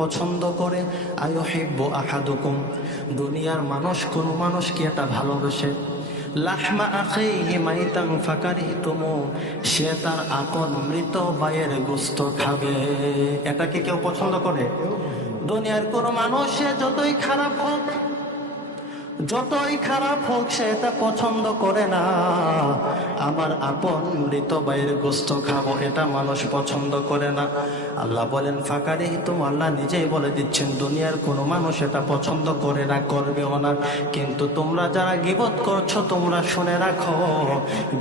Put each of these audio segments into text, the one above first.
পছন্দ করে আয়ুহিব্বু আহাদুকুম, দুনিয়ার মানুষ কোন মানুষ কি এটা ভালোবাসে লাহমা আখিহি মাইতান ফাকারিহতুমু, সে তার আপন মৃত ভাইয়ের গোশত খাবে, এটা কি কেউ পছন্দ করে? দুনিয়ার কোন মানুষ সে যতই খারাপ হোক সে এটা পছন্দ করে না। আমার আপন মৃত ভাইয়ের গোশত খাবো, এটা মানুষ পছন্দ করে না। আল্লাহ বলেন ফাকারিহতুম, আল্লাহ নিজেই বলে দিচ্ছেন দুনিয়ার কোনো মানুষ এটা পছন্দ করে না, করবেও না। কিন্তু তোমরা যারা গীবত করছো তোমরা শুনে রাখো,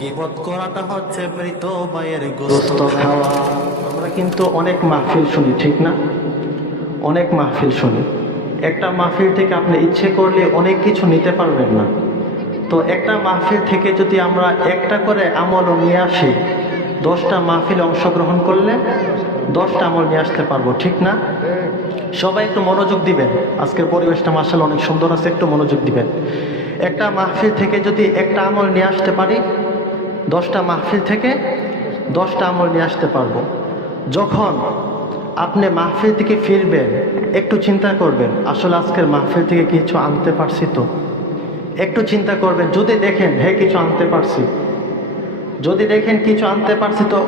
গীবত করাটা হচ্ছে মৃত ভাইয়ের গোশত খাওয়া। আমরা কিন্তু অনেক মাহফিল শুনি, ঠিক না? অনেক মাহফিল শুনি। একটা মাহফিল থেকে আপনি ইচ্ছে করলে অনেক কিছু নিতে পারবেন না। তো একটা মাহফিল থেকে যদি আমরা একটা করে আমলও নিয়ে আসি, 10টা মাহফিলে অংশগ্রহণ করলে 10টা আমল নিয়ে আসতে পারবো, ঠিক না? সবাই একটু মনোযোগ দিবেন। আজকের পরিবেশটা মাশাআল্লাহ অনেক সুন্দর আছে, একটু মনোযোগ দিবেন। একটা মাহফিল থেকে যদি একটা আমল নিয়ে আসতে পারি, 10টা মাহফিল থেকে 10টা আমল নিয়ে আসতে পারবো। যখন আপনি মাহফিল থেকে ফিরবেন একটু চিন্তা করবেন, আসলে আজকের মাহফিল থেকে কিছু আনতে পারছি তো? একটু চিন্তা করবেন। যদি দেখেন হ্যাঁ কিছু আনতে পারছি, যদি দেখেন কিছু আনতে পারছি, তো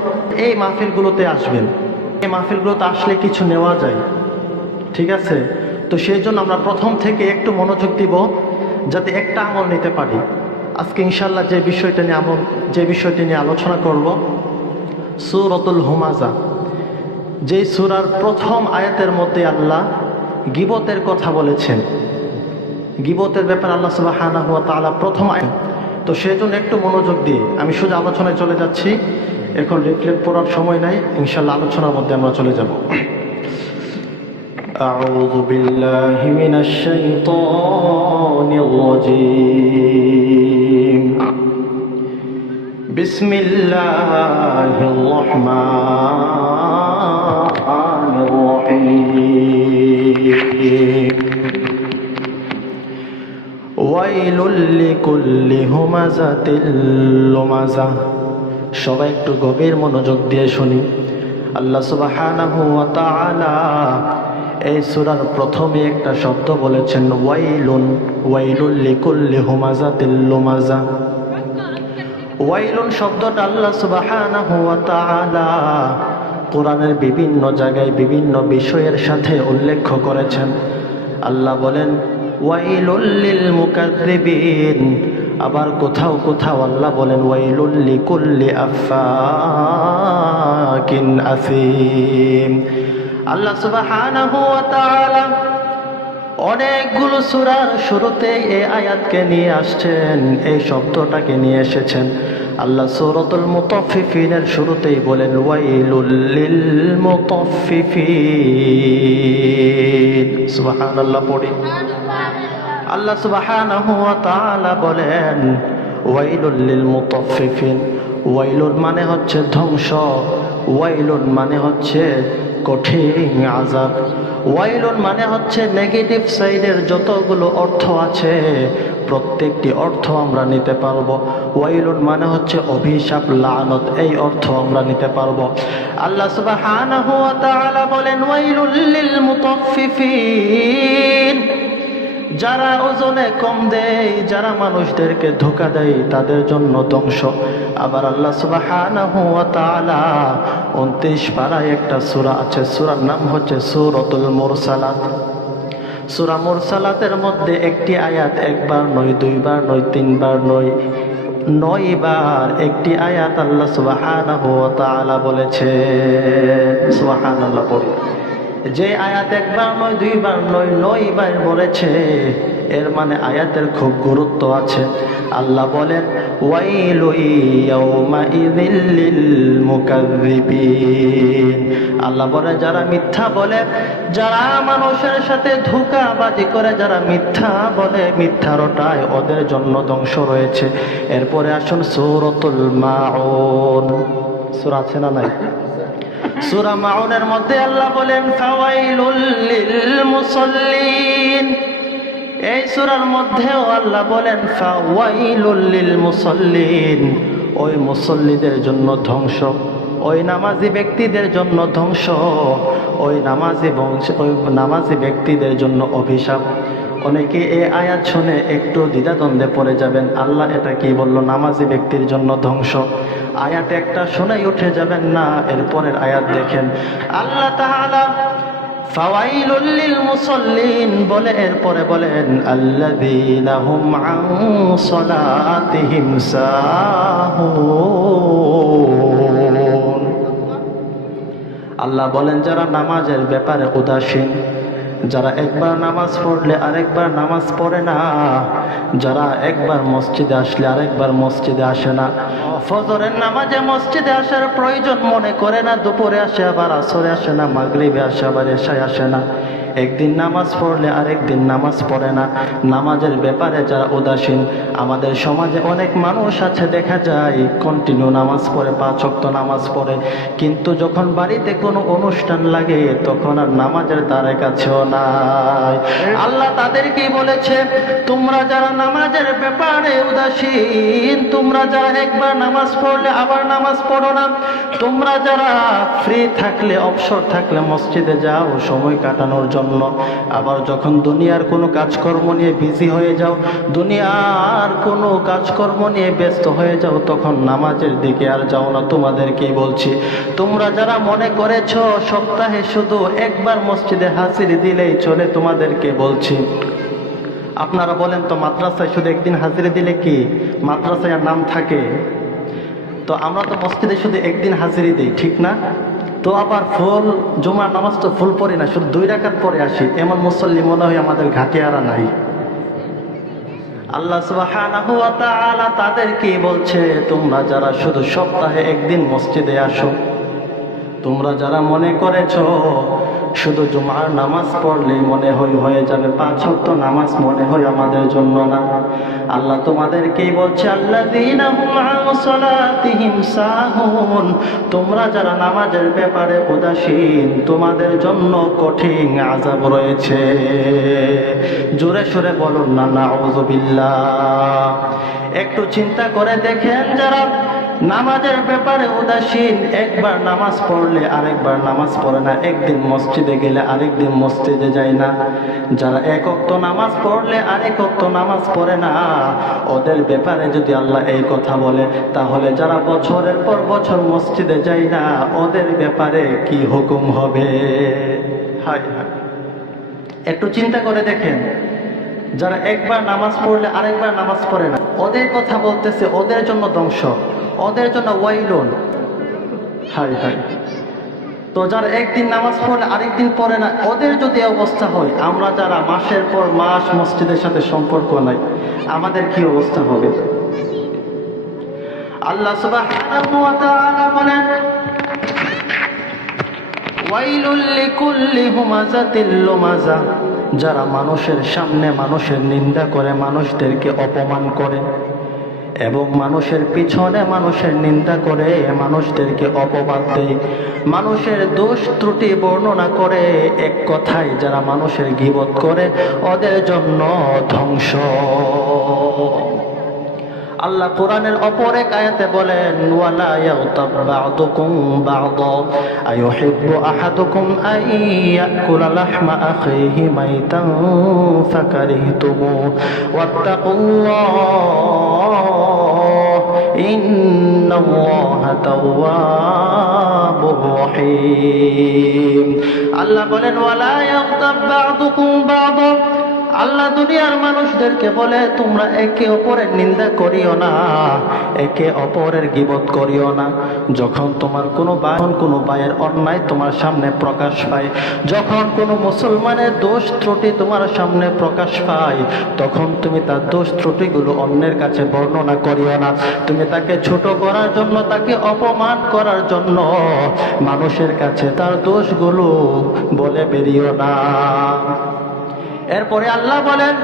এই মাহফিলগুলোতে আসবেন। এই মাহফিলগুলোতে আসলে কিছু নেওয়া যায়, ঠিক আছে? তো সেই জন্য আমরা প্রথম থেকে একটু মনোযোগ দিব যাতে একটা আমল নিতে পারি। আজকে ইনশাল্লাহ যে বিষয়টি নিয়ে আলোচনা করব, সূরাতুল হুমাযা। যে সূরার প্রথম আয়াতের মধ্যে আল্লাহ গীবতের কথা বলেছেন, গীবতের ব্যাপারে আল্লাহ সুবহানাহু ওয়া তাআলা প্রথম আয়াত। তো সেজন্য একটু মনোযোগ দিয়ে আমি সোজা আলোচনায় চলে যাচ্ছি। এখন লিফলেট পড়ার সময় নাই, ইনশাআল্লাহ আলোচনার মধ্যে আমরা চলে যাব। আউযু বিল্লাহি মিনাশ শাইতানির রাজীম। বিসমিল্লাহির রাহমানির রহিম। ওয়াইলুল লিকুল্লি হুমাযাতিল লুমাযা। সবাই একটু গভীর মনোযোগ দিয়ে শুনি। আল্লাহ সুবহানাহু ওয়া তাআলা এই সূরার প্রথমে একটা শব্দ বলেছেন ওয়াইলুন, ওয়াইলুল লিকুল্লি হুমাযাতিল লুমাযা। ওয়াইলুন শব্দটা আল্লাহ সুবহানাহু ওয়া তাআলা কোরআনের বিভিন্ন জায়গায় বিভিন্ন বিষয়ের সাথে উল্লেখ করেছেন। আল্লাহ বলেন ওয়াইলুল লিল মুকাজ্জিবিন, আবার কোথাও কোথাও আল্লাহ বলেন ওয়াইলুল লিকুল্লি আফাকিন আসিম। আল্লাহ সুবহানাহু ওয়া তাআলা অনেকগুলো সূরার শুরুতেই এই আয়াতকে নিয়ে আসছেন, এই শব্দটাকে নিয়ে এসেছেন। আল্লাহ সূরাতুল মুতাফফিফিনের শুরুতেই বলেন ওয়াইলুল লিল মুতাফফিফিন। সুবহানাল্লাহ পড়ি। আল্লাহ সুবহানাহু ওয়া তাআলা বলেন ওয়াইলুল লিল মুতাফফিফিন। ওয়াইলুন মানে হচ্ছে ধ্বংস, ওয়াইলুন মানে হচ্ছে কঠিন আযাব, ওয়াইলুন মানে হচ্ছে নেগেটিভ সাইডের যতগুলো অর্থ আছে প্রত্যেকটি অর্থ আমরা নিতে পারবো। ওয়াইলুন মানে হচ্ছে অভিশাপ, লানত, এই অর্থ আমরা নিতে পারবো। আল্লাহ সুবহানাহু ওয়া তাআলা বলেন ওয়াইলুল লিল মুতাফফিফিন, যারা ওজনে কম দেয়, যারা মানুষদেরকে ধোঁকা দেয় তাদের জন্য ধ্বংস। আবার আল্লাহ সুবহানাহু ওয়া তাআলা 29 পারায় একটা সূরা আছে, সূরার নাম হচ্ছে সূরাতুল মুরসালাত। সূরা মুরসালাতের মধ্যে একটি আয়াত একবার নয়, দুইবার নয়, তিনবার নয়, 9 বার একটি আয়াত আল্লাহ সুবহানাহু ওয়া তাআলা বলেছে। সুবহানাল্লাহ পড়ি। যে আয়াত একবার নয়, দুইবার নয়, 9 বার বলেছে, এর মানে আয়াতের খুব গুরুত্ব আছে। আল্লাহ বলেন ওয়াইলু ইয়াউমাইযিল লিল মুকাজ্জিবিন। আল্লাহ বলে যারা মিথ্যা বলে, যারা মানুষের সাথে ধোঁকাবাজি করে, যারা মিথ্যা বলে, মিথ্যা রটায়, ওদের জন্য ধ্বংস রয়েছে। এরপরে আসুন সূরাতুল মাউন। সূরা আছে না নাই? সূরা মাউনের মধ্যে আল্লাহ বলেন ফাওয়াইলুল লিল মুসাল্লিন। এই সূরার মধ্যেও আল্লাহ বলেন ফাওয়াইলুল লিল মুসাল্লিন, ওই মুসল্লিদের জন্য ধ্বংস, ওই নামাজি ব্যক্তিদের জন্য ধ্বংস, ওই নামাজি ব্যক্তিদের জন্য অভিশাপ। অনেকে এই আয়াত শুনে একটু দ্বিধাদ্বন্দ্বে পড়ে যাবেন, আল্লাহ এটা কি বলল, নামাজি ব্যক্তির জন্য ধ্বংস। আয়াত একটা শুনেই উঠে যাবেন না, এরপরের আয়াত দেখেন আল্লাহ তাআলা ফাওয়াইলুল লিল মুসাল্লিন বলে এরপরে বলেন আল্লাযীনা হুম আন সালাতিহিম সাহুন। আল্লাহ বলেন যারা নামাজের ব্যাপারে উদাসীন, যারা একবার নামাজ পড়লে আরেকবার নামাজ পড়ে না, যারা একবার মসজিদে আসলে আরেকবার মসজিদে আসে না, ফজরের নামাজে মসজিদে আসার প্রয়োজন মনে করে না, দুপুরে আসে আবার আসরে আসে না, মাগরিবে আসে আবার এশায় আসে না, একদিন নামাজ পড়লে আরেকদিন নামাজ পড়ে না, নামাজের ব্যাপারে যারা উদাসীন। আমাদের সমাজে অনেক মানুষ আছে দেখা যায় কন্টিনিউ নামাজ পড়ে, 5 ওয়াক্ত নামাজ পড়ে, কিন্তু যখন বাড়িতে কোনো অনুষ্ঠান লাগে তখন আর নামাজের দ্বারে কাছেও নাই। আল্লাহ তাদেরকেই বলেছে তোমরা যারা নামাজের ব্যাপারে উদাসীন, তোমরা যারা একবার নামাজ পড়লে আবার নামাজ পড়ো না, তোমরা যারা ফ্রি থাকলে অবসর থাকলে মসজিদে যাও সময় কাটানোর জন্য, আবার যখন দুনিয়ার কোনো কাজকর্ম নিয়ে বিজি হয়ে যাও, দুনিয়ার কোনো কাজকর্ম নিয়ে ব্যস্ত হয়ে যাও, তখন নামাজের দিকে আর যাও না। তোমাদেরকেই বলছি, তোমরা যারা মনে করেছো সপ্তাহে শুধু একবার মসজিদে হাজিরি দিলেই চলে, তোমাদেরকে বলছি আপনারা বলেন তো মাদ্রাসায় শুধু একদিন হাজিরি দিলে কি মাদ্রাসায় আর নাম থাকে? তো আমরা তো মসজিদে শুধু একদিন হাজিরি দিই, ঠিক না? তো আবার ফুল জুমার নামাজ তো ফুল পড়ি না, শুধু 2 রাকাত পরে আসি, এমন মুসল্লি মনে হয় আমাদের ঘাটিয়ারা নাই। আল্লাহ সুবহানাহু ওয়া তাআলা তাদেরকে বলছে তোমরা যারা শুধু সপ্তাহে একদিন মসজিদে আসো, তোমরা যারা মনে করেছো শুধু জুমার নামাজ পড়লেই মনে হয়ে যাবে 5 ওয়াক্ত নামাজ মনে হয় আমাদের জন্য না, আল্লাহ তোমাদেরকেই বলছে আল্লাযীনা হুম আন সালাতিহিম সাহুন, তোমরা যারা নামাজের ব্যাপারে উদাসীন তোমাদের জন্য কঠিন আযাব রয়েছে। জোরে সোরে বলুন না নাউযুবিল্লাহ। একটু চিন্তা করে দেখেন যারা নামাজের ব্যাপারে উদাসীন, একবার নামাজ পড়লে আরেকবার নামাজ পড়ে না, একদিন মসজিদে গেলে আরেকদিন মসজিদে যায় না, যারা 1 ওয়াক্ত নামাজ পড়লে আরেক ওয়াক্ত নামাজ পড়ে না, ওদের ব্যাপারে যদি আল্লাহ এই কথা বলে, তাহলে যারা বছরের পর বছর মসজিদে যায় না ওদের ব্যাপারে কি হুকুম হবে? হায় হায়, একটু চিন্তা করে দেখেন যারা একবার নামাজ পড়লে আরেকবার নামাজ পড়ে না, ওদের কথা বলতেছে, ওদের জন্য ধ্বংস, ওদের জন্য ওয়াইলুন। হায় হায়, তো যারা একদিন নামাজ পড়লে আরেকদিন পড়ে না, ওদের যদি অবস্থা হয়, আমরা যারা মাসের পর মাস মসজিদের সাথে সম্পর্ক নাই, আমাদের কি অবস্থা হবে? আল্লাহ সুবহানাহু ওয়া তাআলা বলেন ওয়াইলুল লিকুল্লি হুমাযাতিল লুমাযা, যারা মানুষের সামনে মানুষের নিন্দা করে, মানুষদেরকে অপমান করে এবং মানুষের পিছনে মানুষের নিন্দা করে, মানুষদেরকে অপবাদ দেয়, মানুষের দোষ ত্রুটি বর্ণনা করে, এক কথায় যারা মানুষের গীবত করে, ওদের জন্য ধ্বংস। আল্লাহ কোরআনের অপর এক আয়াতে বলেন ওয়ালা ইয়াগতাব বা'দুকুম বা'দা আইয়ুহিব্বু আহাদুকুম আন ইয়াকুলা লাহমা আখিহি মাইতান ফাকারিহতুমু ওয়াত্তাকুল্লাহ ইন্নাল্লাহা তাওয়াবুর রহিম। আল্লাহ বলেন ওয়ালা ইয়াগতাব বা'দুকুম বা'দা, আল্লাহ দুনিয়ার মানুষদেরকে বলে তোমরা একে অপরের নিন্দা করিও না, একে অপরের গীবত করিও না। যখন তোমার কোনো ভাইয়ের অন্যায় তোমার সামনে প্রকাশ পায়, যখন কোনো মুসলমানের দোষ ত্রুটি তোমার সামনে প্রকাশ পায়, তখন তুমি তার দোষ ত্রুটিগুলো অন্যের কাছে বর্ণনা করিও না। তুমি তাকে ছোট করার জন্য, তাকে অপমান করার জন্য মানুষের কাছে তার দোষগুলো বলে বেরিও না। এরপরে আল্লাহ বলেন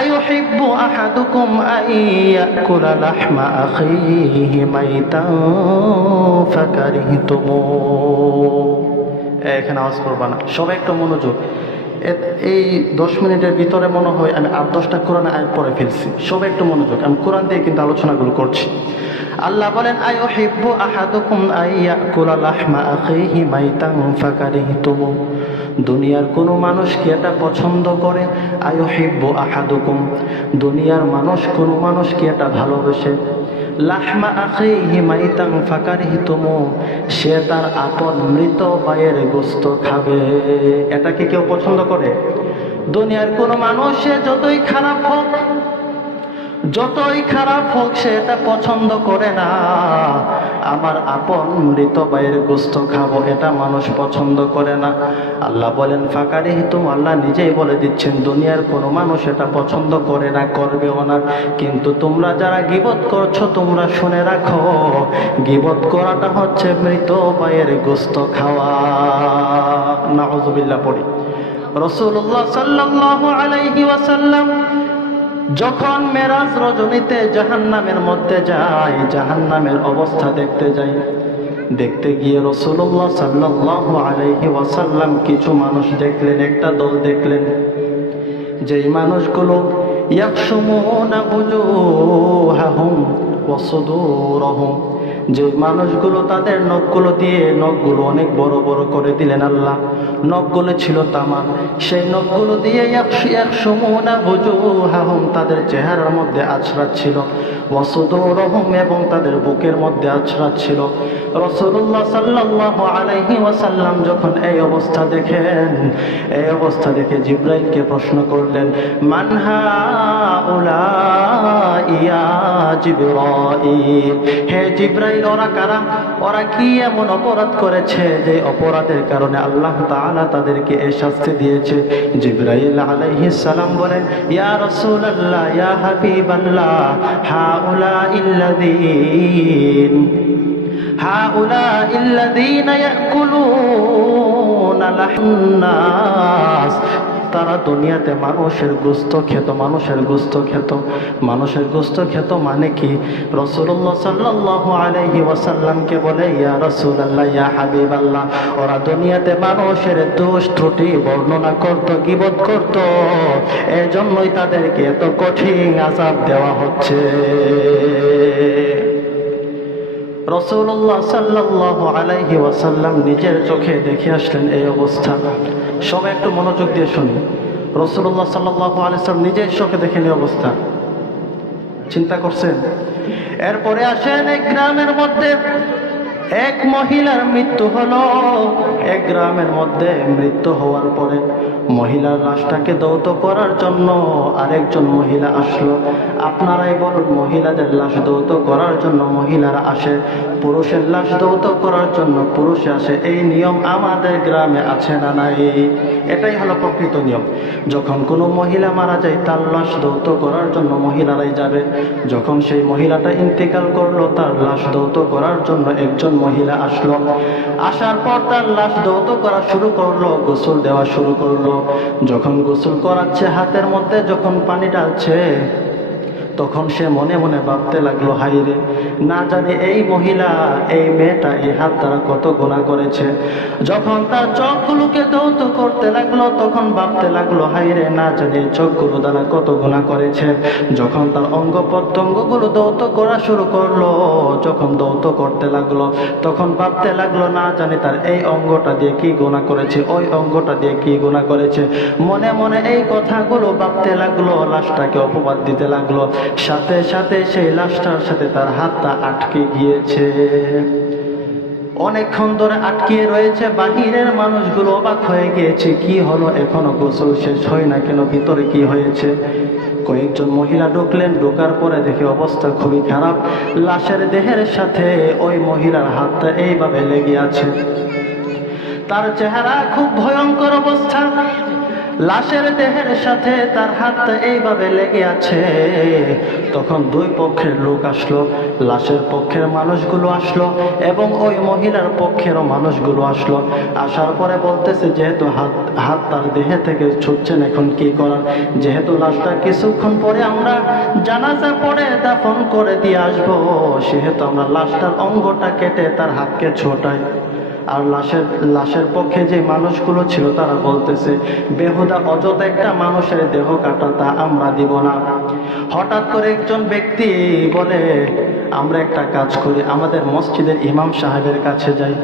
আইয়ুহিব্বু আহাদুকুম আইয়াকুলা লাহমা আখিহি মাইতান ফাকারিহতুমু। এখানে আওয়াজ করবা না, সবাই একটু মনোযোগ। এই 10 মিনিটের ভিতরে মনে হয় আমি 8-10টা কোরআন আয়াত পড়ে ফেলছি। সব একটু মনোযোগ, আমি কোরআন দিয়ে কিন্তু আলোচনাগুলো করছি। আল্লাহ বলেন, আইয়ুহিব্বু আহাদুকুম আইয়াকুলা লাহমা আখিহি মাইতান ফাকারিহতুমু। দুনিয়ার কোনো মানুষ কি এটা পছন্দ করে? আইয়ুহিব্বু আহাদুকুম, দুনিয়ার মানুষ কোনো মানুষ কি এটা ভালোবাসে? লাহমা আখিহি মাইতান ফাকারিহতুমু, সে তার আপন মৃত ভাইয়ের গোশত খাবে। এটা কি কেউ পছন্দ করে? দুনিয়ার কোনো মানুষ সে যতই খারাপ হোক, যতই খারাপ হোক, সে এটা পছন্দ করে না। আমার আপন মৃত ভাইয়ের গোশত খাবো, এটা মানুষ পছন্দ করে না। আল্লাহ বলেন ফাকারিহতুম, আল্লাহ নিজেই বলে দিচ্ছেন দুনিয়ার কোনো মানুষ এটা পছন্দ করে না, করবেও না। কিন্তু তোমরা যারা গীবত করছো, তোমরা শুনে রাখো, গীবত করাটা হচ্ছে মৃত ভাইয়ের গোশত খাওয়া। নাউযুবিল্লাহ পড়ি। রাসূলুল্লাহ সাল্লাল্লাহু আলাইহি ওয়াসাল্লাম যখন মেরাজ রজনীতে জাহান্নামের মধ্যে যায়, জাহান্নামের অবস্থা দেখতে যায়, দেখতে গিয়ে রাসূলুল্লাহ সাল্লাল্লাহু আলাইহি ওয়াসাল্লাম কিছু মানুষ দেখলেন, একটা দল দেখলেন, যেই মানুষগুলো ইয়াকশুমুনা বুজুহাহুম ওয়া সুদুরহুম, যে মানুষগুলো তাদের নখগুলো দিয়ে নখগুলো অনেক বড় বড় করে দিলেন আল্লাহ। নখগুলো ছিল তামার, সেই নখগুলো দিয়ে ইয়াকশুমুনা বুজুহাহুম, তাদের চেহারার মধ্যে আছড়াচ্ছিল, ওয়া সুদুরহুম, এবং তাদের বুকের মধ্যে আছড়াচ্ছিল। রাসূলুল্লাহ সাল্লাল্লাহু আলাইহি ওয়াসাল্লাম যখন এই অবস্থা দেখেন, এই অবস্থা দেখে জিবরাইলকে প্রশ্ন করলেন, মান হাউলাই ইয়া জিবরাইল, হে জিবরাইল, ওরা কারা? ওরা কি এমন অপরাধ করেছে যে অপরাধের কারণে আল্লাহ তাআলা তাদেরকে এই শাস্তি দিয়েছে? জিবরাইল আলাইহিস সালাম বলেন, ইয়া রাসূলুল্লাহ, ইয়া হাবিবাল্লাহ, হাউলাইল্লাযীনা ইয়াকুলুনা লাহন্নাস, তারা দুনিয়াতে মানুষের গোশত খেত, মানুষের গোশত খেত। মানুষের গোশত খেত মানে কি? রাসূলুল্লাহ সাল্লাল্লাহু আলাইহি ওয়াসাল্লামকে বলে, ইয়া রাসূলুল্লাহ, ইয়া হাবিবাল্লাহ, ওরা দুনিয়াতে মানুষের দোষ ত্রুটি বর্ণনা করত, গীবত করত, এজন্যই তাদেরকে এত কঠিন আযাব দেওয়া হচ্ছে। রাসূলুল্লাহ সাল্লাল্লাহু আলাইহি ওয়াসাল্লাম নিজের চোখে দেখে আসলেন এই অবস্থা। সবাই একটু মনোযোগ দিয়ে শুনি। রাসূলুল্লাহ সাল্লাল্লাহু আলাইহি ওয়াসাল্লাম নিজের চোখে দেখেন এই অবস্থা, চিন্তা করছেন? এরপরে আসেন এক গ্রামের মধ্যে এক মহিলার মৃত্যু হলো। এক গ্রামের মধ্যে মৃত্যু হওয়ার পরে মহিলার লাশটাকে দৌত করার জন্য আরেকজন মহিলা আসলো। আপনারাই বলুন, মহিলাদের লাশ দৌত করার জন্য মহিলারা আসে, পুরুষের লাশ দৌত করার জন্য পুরুষে আসে। এই নিয়ম আমাদের গ্রামে আছে না নাই? এটাই হলো প্রকৃত নিয়ম। যখন কোনো মহিলা মারা যায়, তার লাশ দৌত করার জন্য মহিলারাই যাবে। যখন সেই মহিলাটা ইন্তেকাল করলো, তার লাশ দৌত করার জন্য একজন মহিলা আসলো। আসার পর তার লাশ দৌত করা শুরু করলো, গোসল দেওয়া শুরু করলো। যখন গোসল করাচ্ছে, হাতের মধ্যে যখন পানি ঢালছে, তখন সে মনে মনে ভাবতে লাগলো, হাইরে, না জানি এই মহিলা, এই মেয়েটা এই হাত দ্বারা কত গুনাহ করেছে। যখন তার চোখগুলোকে দৌত করতে লাগলো, তখন ভাবতে লাগলো, হাইরে, না জানি চোখগুলো দ্বারা কত গুনাহ করেছে। যখন তার অঙ্গ প্রত্যঙ্গগুলো দৌত করা শুরু করলো, যখন দৌত করতে লাগলো, তখন ভাবতে লাগলো, না জানি তার এই অঙ্গটা দিয়ে কি গুনাহ করেছে, ওই অঙ্গটা দিয়ে কি গুনাহ করেছে। মনে মনে এই কথাগুলো ভাবতে লাগলো, লাশটাকে অপবাদ দিতে লাগলো। সাথে সাথে সেই লাশটার সাথে তার হাতটা আটকে গিয়েছে। অনেকক্ষণ ধরে আটকে রয়েছে। বাহিরের মানুষগুলো অবাক হয়ে গিয়েছে, কি হলো, এখনো গোসল শেষ হয় না কেন, ভিতরে কি হয়েছে? কয়েকজন মহিলা ঢুকলেন। ঢোকার পরে দেখে অবস্থা খুবই খারাপ। লাশের দেহের সাথে ওই মহিলার হাতটা এইভাবে লেগে আছে। তার চেহারা খুব ভয়ঙ্কর অবস্থা। লাশের দেহের সাথে তার হাতটা এইভাবে লেগে আছে। তখন দুই পক্ষের লোক আসলো, লাশের পক্ষের মানুষগুলো আসলো এবং ওই মহিলার পক্ষেরও মানুষগুলো আসলো। আসার পরে বলতেছে, যেহেতু হাত তার দেহে থেকে ছুটছেন, এখন কি করার? যেহেতু লাশটা কিছুক্ষণ পরে আমরা জানাজা পড়ে দাফন করে দিয়ে আসবো, সেহেতু আমরা লাশটার অঙ্গটা কেটে তার হাতকে ছোটাই। আর লাশের পক্ষে যে মানুষগুলো ছিল তারা বলতেছে বেহুদা অযথা একটা মানুষের দেহ কাটা, তা আমরা দিব না। হঠাৎ করে একজন ব্যক্তি বলে আমরা একটা কাজ করি, আমাদের মসজিদের ইমাম সাহেবের কাছে যাই,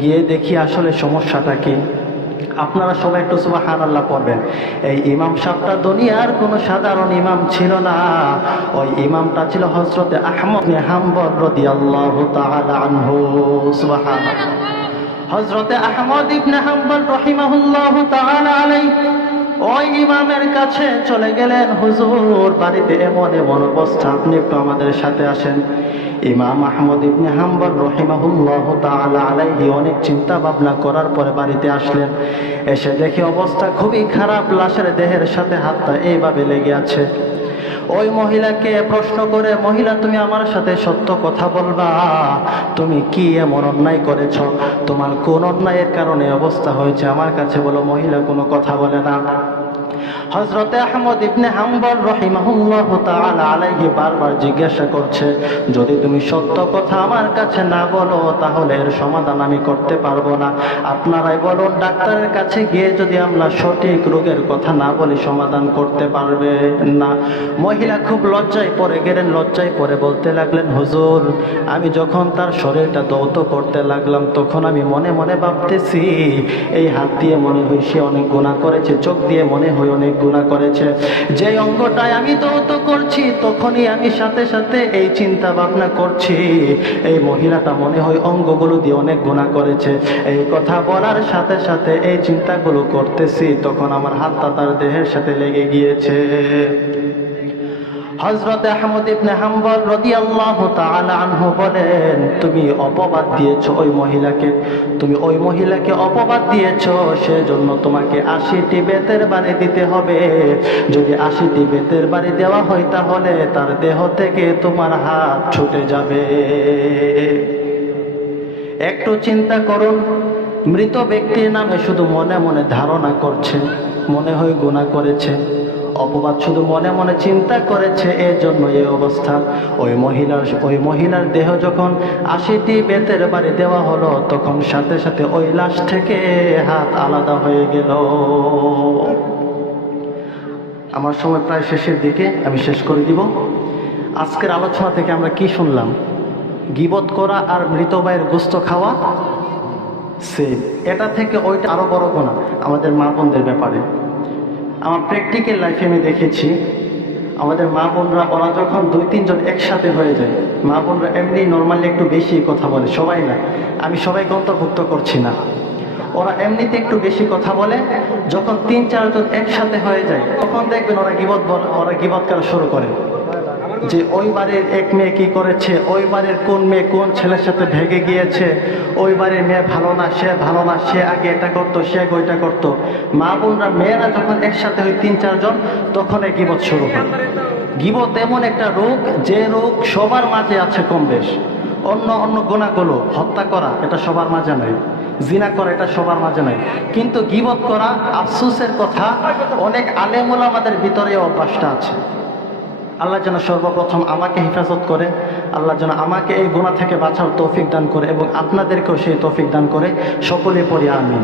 গিয়ে দেখি আসলে সমস্যাটা কি। আপনারা সবাই একটু সুবহানাল্লাহ পড়বেন। এই ইমাম সাহেবটা দুনিয়ার কোনো সাধারণ ইমাম ছিল না, ওই ইমামটা ছিল হযরতে আহমদ ইবনে হাম্বল রাদিয়াল্লাহু তাআলা আনহু। সুবহানাল্লাহ। হযরতে আহমদ ইবনে হাম্বল রাহিমাহুল্লাহু তাআলা আলাইহি ওই ইমামের কাছে চলে গেলেন, হুজুর বাড়িতে এমন এমন অবস্থা, আপনি একটু আমাদের সাথে আসেন। ইমাম আহমদ ইবনে হাম্বল রাহিমাহুল্লাহু তাআলা আলাইহি অনেক চিন্তা ভাবনা করার পরে বাড়িতে আসলেন। এসে দেখে অবস্থা খুবই খারাপ, লাশের দেহের সাথে হাতটা এইভাবে লেগে আছে। ওই মহিলাকে প্রশ্ন করে, মহিলা তুমি আমার সাথে সত্য কথা বলবা, তুমি কি এমন অন্যায় করেছ, তোমার কোন অন্যায়ের কারণে অবস্থা হয়েছে আমার কাছে বলো। মহিলা কোনো কথা বলে না। হযরতে আহমদ ইবনে হাম্বল রাহিমাহুল্লাহু তাআলা আলাইহি বারবার জিজ্ঞাসা করছে, যদি তুমি সত্য কথা আমার কাছে না বলো তাহলে এর সমাধান আমি করতে পারবো না। আপনারাই বলুন, ডাক্তারের কাছে গিয়ে যদি আমরা সঠিক রোগের কথা না বলি সমাধান করতে পারবে না। মহিলা খুব লজ্জায় পড়ে গেলেন, লজ্জায় পড়ে বলতে লাগলেন, হুজুর আমি যখন তার শরীরটা দৌত করতে লাগলাম তখন আমি মনে মনে ভাবতেছি এই হাত দিয়ে মনে হয় সে অনেক গুনাহ করেছে, চোখ দিয়ে মনে হয় অনেক গুনাহ করেছে। যে অঙ্গটায় আমি দৌত করছি তখনই আমি সাথে সাথে এই চিন্তা ভাবনা করছি এই মহিলাটা মনে হয় অঙ্গগুলো দিয়ে অনেক গুনাহ করেছে। এই কথা বলার সাথে সাথে এই চিন্তাগুলো করতেছি, তখন আমার হাতটা তার দেহের সাথে লেগে গিয়েছে। হযরতে আহমদ ইবনে হাম্বল রাদিয়াল্লাহু তাআলা আনহু বলেন, তুমি অপবাদ দিয়েছো ওই মহিলাকে, তুমি ওই মহিলাকে অপবাদ দিয়েছো, সেজন্য তোমাকে 80টি বেতের বাড়ি দিতে হবে। যদি 80টি বেতের বাড়ি দেওয়া হয় তাহলে তার দেহ থেকে তোমার হাত ছুটে যাবে। একটু চিন্তা করুন, মৃত ব্যক্তির নামে শুধু মনে মনে ধারণা করছে, মনে হয় গুনাহ করেছে, অপবাদ শুধু মনে মনে চিন্তা করেছে, এর জন্য এই অবস্থা। ওই মহিলার দেহ যখন 80টি বেতের বাড়ি দেওয়া হলো তখন সাথে সাথে ওই লাশ থেকে হাত আলাদা হয়ে গেল। আমার সময় প্রায় শেষের দিকে, আমি শেষ করে দিব। আজকের আলোচনা থেকে আমরা কি শুনলাম? গীবত করা আর মৃত ভাইয়ের গোশত খাওয়া সেম। এটা থেকে ওইটা আরো বড় গুনাহ আমাদের মা বোনদের ব্যাপারে। আমার প্র্যাকটিক্যাল লাইফে আমি দেখেছি, আমাদের মা বোনরা ওরা যখন 2-3 জন একসাথে হয়ে যায়, মা বোনরা এমনি নর্মালি একটু বেশি কথা বলে, সবাই না, আমি সবাইকে অন্তর্ভুক্ত করছি না, ওরা এমনিতে একটু বেশি কথা বলে। যখন 3-4 জন একসাথে হয়ে যায় তখন দেখবেন ওরা গীবত করা শুরু করে, যে ওই বাড়ির এক মেয়ে কি করেছে, ওই বাড়ির কোন মেয়ে কোন ছেলের সাথে ভেগে গিয়েছে, ওই বাড়ির মেয়ে ভালো না, সে ভালো না, সে আগে এটা করতো, সে আগে ওইটা করতো। মা বোনরা মেয়েরা যখন একসাথে হয় 3-4 জন তখন এই গীবত শুরু হয়। গীবত এমন একটা রোগ, যে রোগ সবার মাঝে আছে কম বেশ। অন্য গুনাহগুলো, হত্যা করা এটা সবার মাঝে নাই, জিনা করা এটা সবার মাঝে নাই, কিন্তু গীবত করা, আফসোসের কথা, অনেক আলেম ওলামাদের ভিতরে অভ্যাসটা আছে। আল্লাহ যেন সর্বপ্রথম আমাকে হেফাজত করে, আল্লাহ যেন আমাকে এই গুনাহ থেকে বাঁচার তৌফিক দান করে এবং আপনাদেরকেও সেই তৌফিক দান করে। সকলে পড়ি আমিন।